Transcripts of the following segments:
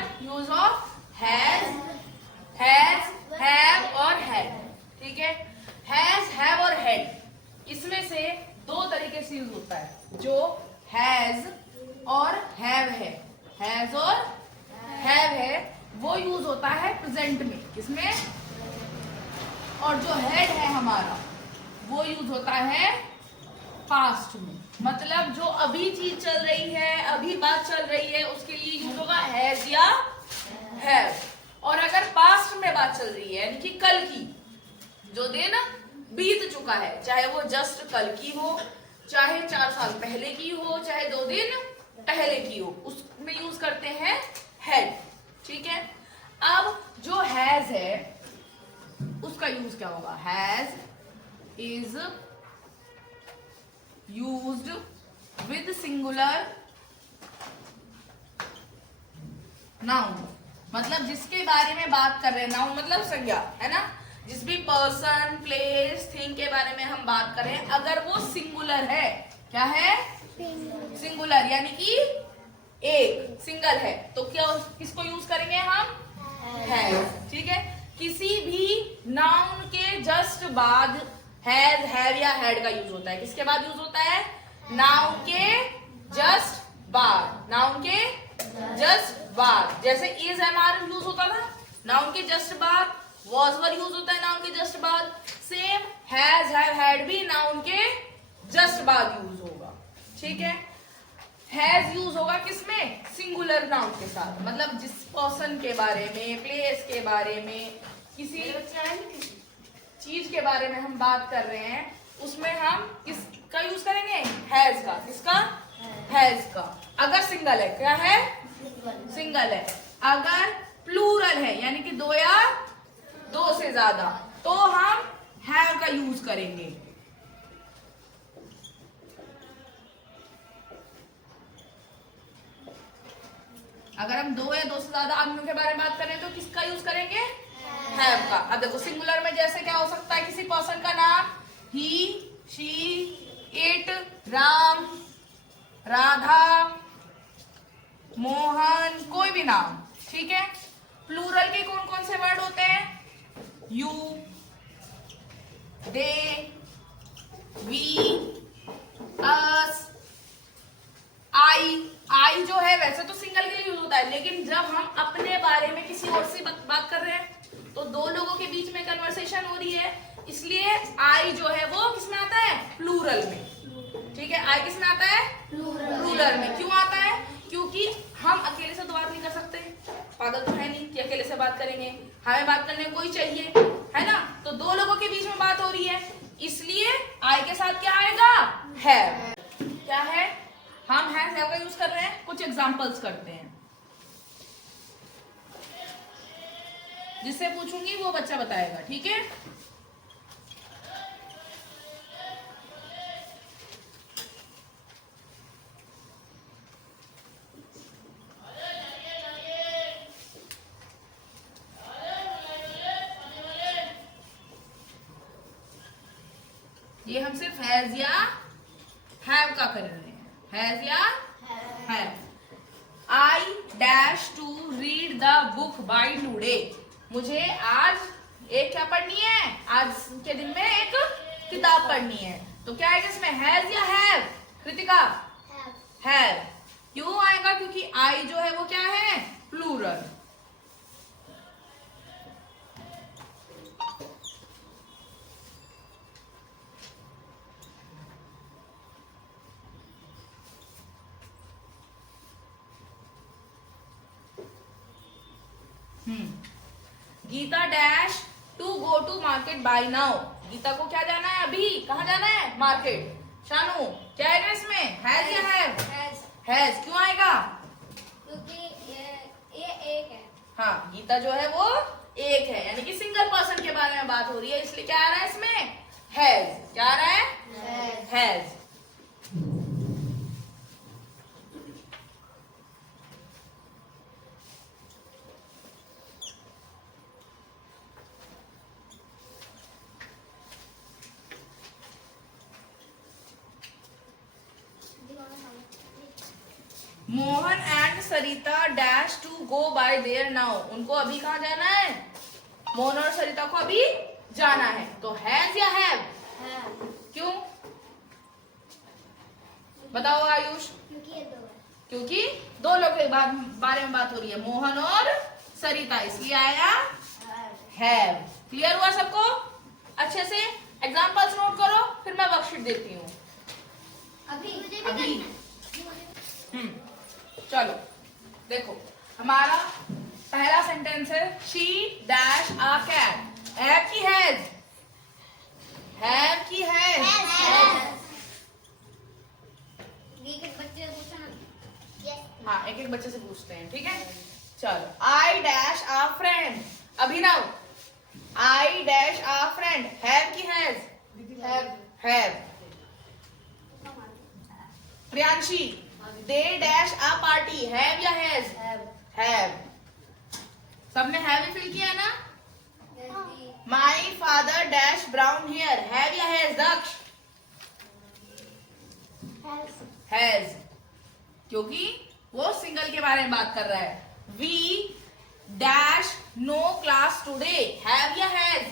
Common use of has, have और had. ठीक है, हैज, हैव और हैड इसमें से दो तरीके से यूज होता है। जो हैज और हैव है, हैज और हैव है, वो यूज होता है प्रेजेंट में, किसमें? और जो हैड है हमारा वो यूज होता है पास्ट में। मतलब जो अभी चीज चल रही है, अभी बात चल रही है, उसके लिए यूज होगा हैज या हैव। और अगर पास्ट में बात चल रही है, यानी कि कल की, जो दिन बीत चुका है, चाहे वो जस्ट कल की हो, चाहे 4 साल पहले की हो, चाहे 2 दिन पहले की हो, उसमें यूज करते हैं हैड। ठीक है, अब जो हैज है उसका यूज क्या होगा? Has is used with singular noun. मतलब जिसके बारे में बात कर रहे हैं, नाउन मतलब संज्ञा, है ना? जिस भी पर्सन, प्लेस, थिंग के बारे में हम बात कर रहे हैं, अगर वो सिंगुलर है, क्या है? सिंगुलर, यानी कि एक, सिंगल है, तो क्या किसको यूज करेंगे हम? हैज। ठीक है, किसी भी नाउन के जस्ट बाद हैज, हैव या हैड का यूज होता है। किसके बाद यूज होता है? नाउन के जस्ट बाद, नाउन के जस्ट बाद। जैसे इज एम आर यूज होता था नाउन के जस्ट बाद, वॉज वर यूज होता है नाउन के जस्ट बाद, सेम हैज, हैव, हैड भी नाउन के जस्ट बाद यूज होगा। ठीक है, हैज यूज होगा किसमें? सिंगुलर नाउन के साथ। मतलब जिस पर्सन के बारे में, प्लेस के बारे में, किसी चीज के बारे में हम बात कर रहे हैं, उसमें हम किसका यूज करेंगे? हैज का। किसका? हैज का। अगर सिंगल है, क्या है? सिंगल है। अगर प्लूरल है, यानी कि 2 या 2 से ज्यादा, तो हम हैव का यूज करेंगे। अगर हम 2 या 2 से ज्यादा आदमियों के बारे में बात करें तो किसका यूज करेंगे? हैव का। अब देखो सिंगुलर में जैसे क्या हो सकता है? किसी पर्सन का नाम, ही, शी, इट, राम, राधा, मोहन, कोई भी नाम। ठीक है, प्लूरल के कौन कौन से वर्ड होते हैं? यू, दे, वी, अस, आई जो है वैसे तो सिंगल के लिए यूज होता है, लेकिन जब हम अपने बारे में किसी और से बात कर रहे हैं तो 2 लोगों के बीच में कन्वर्सेशन हो रही है, इसलिए आई जो है वो किसमें आता है? प्लूरल में। ठीक है, आई किसमें आता है? प्लूरल में। क्यों आता है? क्योंकि हम अकेले से तो बात नहीं कर सकते, पागल तो है नहीं कि अकेले से बात करेंगे, हमें बात करने कोई चाहिए, है ना? तो 2 लोगों के बीच में बात हो रही है, इसलिए आई के साथ क्या आएगा? हैव। क्या है? हम हैव का यूज कर रहे हैं। कुछ एग्जांपल्स करते हैं, जिससे पूछूंगी वो बच्चा बताएगा। ठीक है, ये हम सिर्फ हैज या हैव का कर रहे हैं। हैज या have. I dash to read the book by today. मुझे आज एक क्या पढ़नी है? आज के दिन में एक किताब पढ़नी है। तो क्या आएगा इसमें? हैज या हैव? कृतिका? हैव। क्यों आएगा? क्योंकि आई जो है वो क्या है? Plural. Gita dash to go to market by now. Gita को क्या जाना है? अभी। कहाँ जाना है? मार्केट। शानू क्या आएगा इसमें? हैज या हैव? हैज। क्यों आएगा? क्योंकि ये एक है। हाँ, गीता जो है वो एक है, यानी कि सिंगल पर्सन के बारे में बात हो रही है, इसलिए क्या आ रहा है इसमें? हैज। क्या आ रहा है? Has. Mohan and Sarita dash to go by there now. उनको अभी कहाँ जाना है? मोहन और सरिता को अभी जाना है। तो हैज या हैव? क्यों बताओ आयुष? क्योंकि ये दो है। क्योंकि दो लोग के बारे में बात हो रही है, मोहन और सरिता, इसलिए आया हैव। क्लियर हुआ सबको? अच्छे से एग्जांपल्स नोट करो, फिर मैं वर्कशीट देती हूँ। अभी चलो देखो, हमारा पहला सेंटेंस है she dash a cat. Have की हैज? हैव की हैज? बच्चे पूछा ना। हाँ, एक एक बच्चे से पूछते हैं, ठीक है? चलो, I dash a friend. Abhinav, I dash a friend. Have की has? Have. Priyanshi, they dash a party. Have या हैज? हैव। सबने हैव ही फिल किया ना? My father dash brown hair. Have या हैज दक्ष? हैज, क्योंकि वो सिंगल के बारे में बात कर रहा है। We dash no class today. Have या हैज?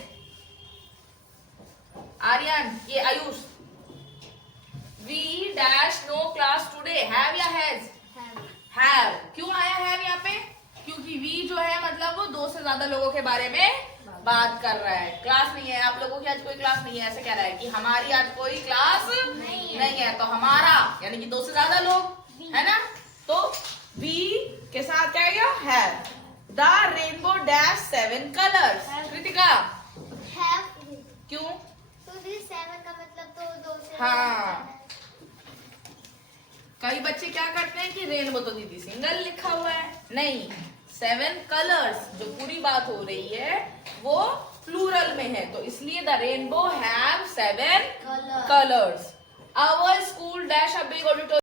आर्यन, ये Ayush, we dash no class today. Have या हैज? हैव। क्यों आया हैव यहाँ पे? क्योंकि वी जो है मतलब वो दो से ज्यादा लोगों के बारे में बात कर रहा है। क्लास नहीं है, आप लोगों की आज कोई क्लास नहीं है, ऐसे कह रहा है कि हमारी आज कोई क्लास नहीं है। तो हमारा यानी कि दो से ज्यादा लोग है ना, तो वी के साथ क्या आएगा? Have. The rainbow dash 7 colours. Kritika, क्यों? क्योंकि 7 का मतलब तो दो से हाँ, कई बच्चे क्या करते हैं कि रेनबो तो दीदी सिंगल लिखा हुआ है, नहीं, 7 कलर्स जो पूरी बात हो रही है वो प्लूरल में है, तो इसलिए the rainbow have 7 colours. Our school dash a big auditorium.